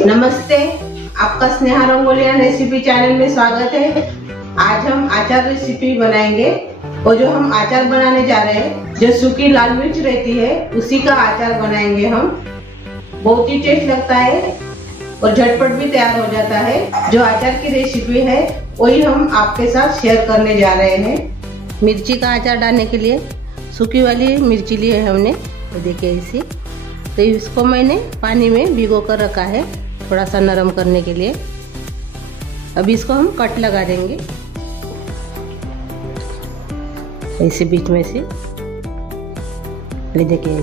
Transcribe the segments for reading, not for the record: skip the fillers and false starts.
नमस्ते, आपका Sneha रंगोलिया recipe channel में स्वागत है। आज हम अचार रेसिपी बनाएंगे और जो हम अचार बनाने जा रहे हैं, जो सूखी लाल मिर्च रहती है उसी का अचार बनाएंगे हम। बहुत ही टेस्ट लगता है और झटपट भी तैयार हो जाता है। जो अचार की रेसिपी है वही हम आपके साथ शेयर करने जा रहे हैं। मिर्ची का अचार डालने के लिए सूखी वाली मिर्ची ली है हमने, तो देखिए इसी। तो इसको मैंने पानी में भिगो कर रखा है थोड़ा सा नरम करने के लिए। अभी इसको हम कट लगा देंगे ऐसे बीच में से, ये देखिए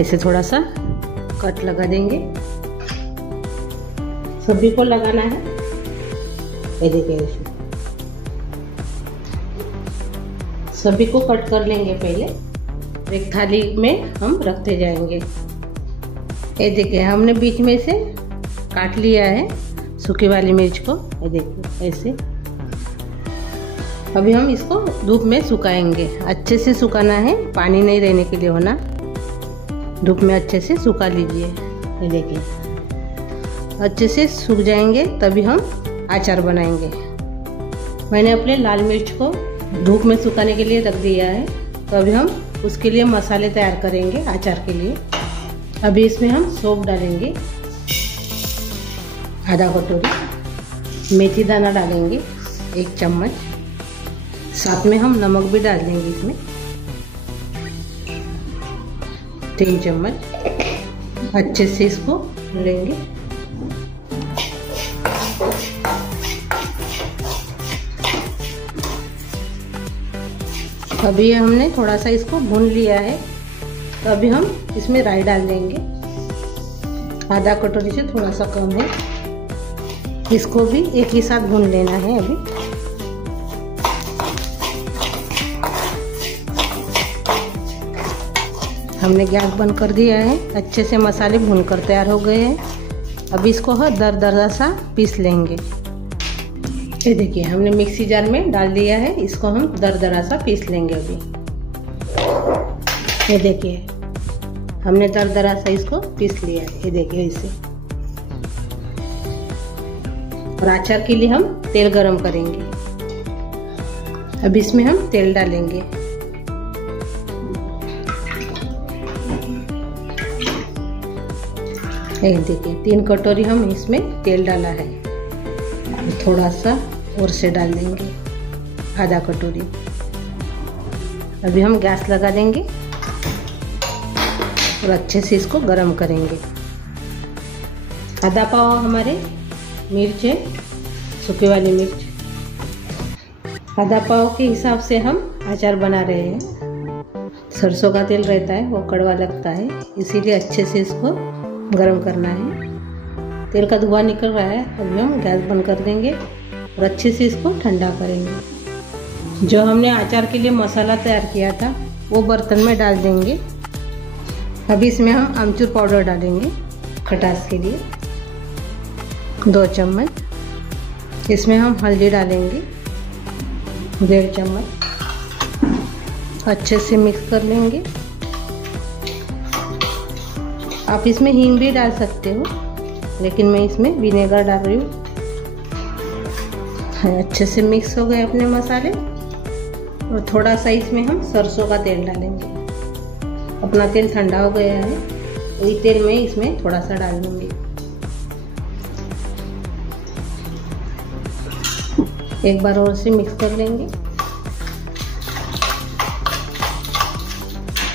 ऐसे थोड़ा सा कट लगा देंगे। सभी को लगाना है, ये देखिए ऐसे सभी को कट कर लेंगे। पहले एक थाली में हम रखते जाएंगे। ये देखिए हमने बीच में से काट लिया है सूखी वाली मिर्च को, ये देखिए ऐसे। अभी हम इसको धूप में सुखाएंगे। अच्छे से सुखाना है, पानी नहीं रहने के लिए होना। धूप में अच्छे से सुखा लीजिए। ये देखिए अच्छे से सूख जाएंगे तभी हम अचार बनाएंगे। मैंने अपने लाल मिर्च को धूप में सुखाने के लिए रख दिया है। तो अभी हम उसके लिए मसाले तैयार करेंगे अचार के लिए। अभी इसमें हम सौंफ डालेंगे आधा कटोरी, मेथी दाना डालेंगे 1 चम्मच, साथ में हम नमक भी डाल देंगे इसमें 3 चम्मच। अच्छे से इसको लेंगे। अभी हमने थोड़ा सा इसको भून लिया है, तो अभी हम इसमें राई डाल देंगे। आधा कटोरी से थोड़ा सा कम है। इसको भी एक ही साथ भून लेना है। अभी हमने गैस बंद कर दिया है। अच्छे से मसाले भून कर तैयार हो गए हैं। अभी इसको दरदरा सा पीस लेंगे। ये देखिए हमने मिक्सी जार में डाल दिया है। इसको हम दरदरा सा पीस लेंगे। अभी ये देखिए हमने दरदरा सा इसको पीस लिया है। ये देखिए इसे। और अचार के लिए हम तेल गरम करेंगे। अब इसमें हम तेल डालेंगे। ये देखिए 3 कटोरी हम इसमें तेल डाला है। थोड़ा सा और से डाल देंगे आधा कटोरी। अभी हम गैस लगा देंगे और अच्छे से इसको गरम करेंगे। आधा पाव हमारे मिर्च है, सूखी वाली मिर्च। आधा पाव के हिसाब से हम अचार बना रहे हैं। सरसों का तेल रहता है, वो कड़वा लगता है, इसीलिए अच्छे से इसको गरम करना है। तेल का धुआं निकल रहा है। अभी हम गैस बंद कर देंगे और अच्छे से इसको ठंडा करेंगे। जो हमने अचार के लिए मसाला तैयार किया था वो बर्तन में डाल देंगे। अभी इसमें हम आमचूर पाउडर डालेंगे खटास के लिए 2 चम्मच। इसमें हम हल्दी डालेंगे 1.5 चम्मच। अच्छे से मिक्स कर लेंगे। आप इसमें हींग भी डाल सकते हो, लेकिन मैं इसमें विनेगर डाल रही हूँ। अच्छे से मिक्स हो गए अपने मसाले। और थोड़ा सा इसमें हम सरसों का तेल डालेंगे। अपना तेल ठंडा हो गया है, वही तेल में इसमें थोड़ा सा डाल दूंगी। एक बार और से मिक्स कर लेंगे।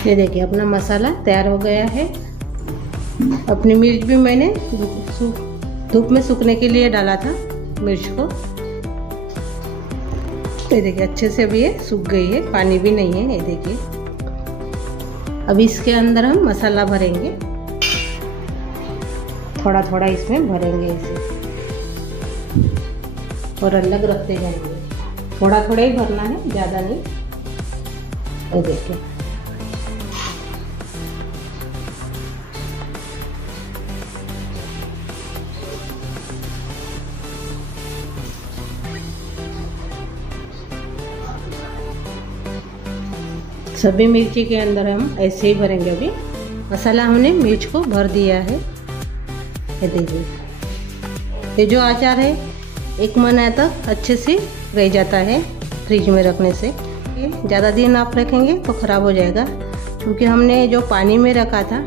ये देखिए अपना मसाला तैयार हो गया है। अपनी मिर्च भी मैंने धूप में सूखने के लिए डाला था मिर्च को। ये देखिए अच्छे से अभी ये सूख गई है, पानी भी नहीं है। ये देखिए अभी इसके अंदर हम मसाला भरेंगे। थोड़ा थोड़ा इसमें भरेंगे इसे और अलग रखते जाएंगे। थोड़ा थोड़ा ही भरना है, ज़्यादा नहीं। ये देखिए सभी मिर्ची के अंदर हम ऐसे ही भरेंगे अभी। मसाला हमने मिर्च को भर दिया है। ये देखिए, ये जो अचार है 1 महीना तक अच्छे से रह जाता है फ्रिज में रखने से। ज़्यादा दिन आप रखेंगे तो ख़राब हो जाएगा, क्योंकि हमने जो पानी में रखा था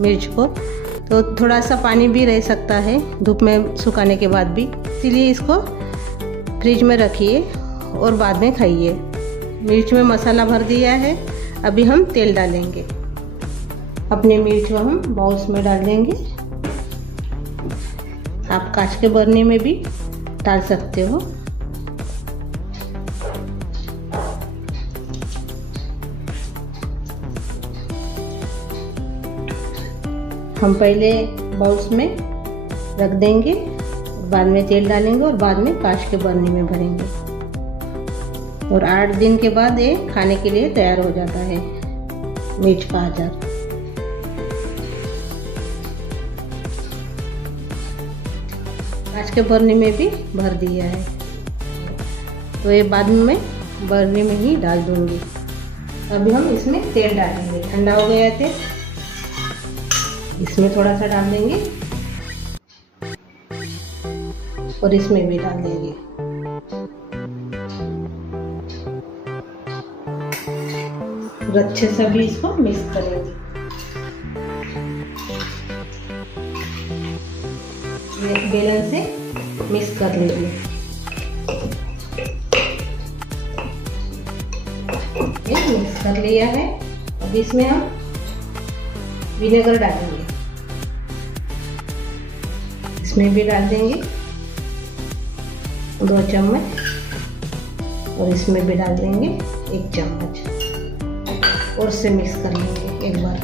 मिर्च को, तो थोड़ा सा पानी भी रह सकता है धूप में सुखाने के बाद भी, इसीलिए इसको फ्रिज में रखिए और बाद में खाइए। मिर्च में मसाला भर दिया है। अभी हम तेल डालेंगे। अपने मिर्च को हम बाउल्स में डाल देंगे। आप कांच के बर्नी में भी डाल सकते हो। हम पहले बाउल्स में रख देंगे, बाद में तेल डालेंगे और बाद में कांच के बर्नी में भरेंगे। और 8 दिन के बाद ये खाने के लिए तैयार हो जाता है मिर्च का अचार। कांच के बर्नी में भी भर दिया है, तो ये बाद में मैं बर्नी में ही डाल दूंगी। अभी हम इसमें तेल डालेंगे। ठंडा हो गया तेल, इसमें थोड़ा सा डाल देंगे और इसमें भी डाल देंगे। और अच्छे से भी इसको मिक्स करेंगे। एक बेलन से मिक्स कर लीजिए। मिक्स कर लिया है। अब इसमें हम विनेगर डालेंगे, इसमें भी डाल देंगे 2 चम्मच और इसमें भी डाल देंगे 1 चम्मच और इसे मिक्स कर लेंगे एक बार।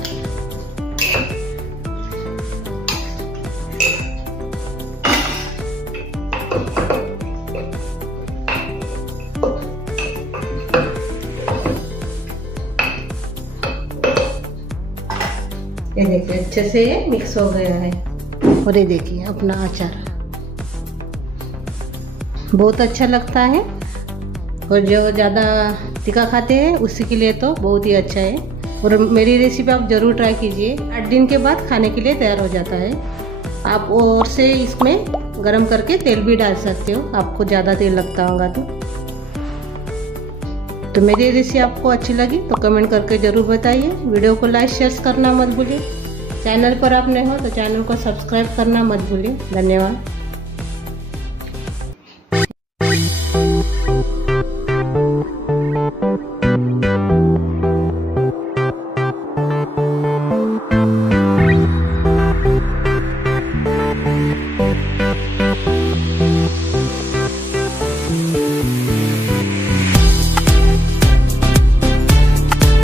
ये देखिए अच्छे से ये मिक्स हो गया है। और ये देखिए अपना अचार बहुत अच्छा लगता है, और जो ज़्यादा तीखा खाते हैं उसी के लिए तो बहुत ही अच्छा है। और मेरी रेसिपी आप ज़रूर ट्राई कीजिए। 8 दिन के बाद खाने के लिए तैयार हो जाता है। आप और से इसमें गरम करके तेल भी डाल सकते हो, आपको ज़्यादा तेल लगता होगा तो मेरी रेसिपी आपको अच्छी लगी तो कमेंट करके ज़रूर बताइए। वीडियो को लाइक शेयर करना मत भूलिए। चैनल पर आप नए हो तो चैनल को सब्सक्राइब करना मत भूलिए। धन्यवाद।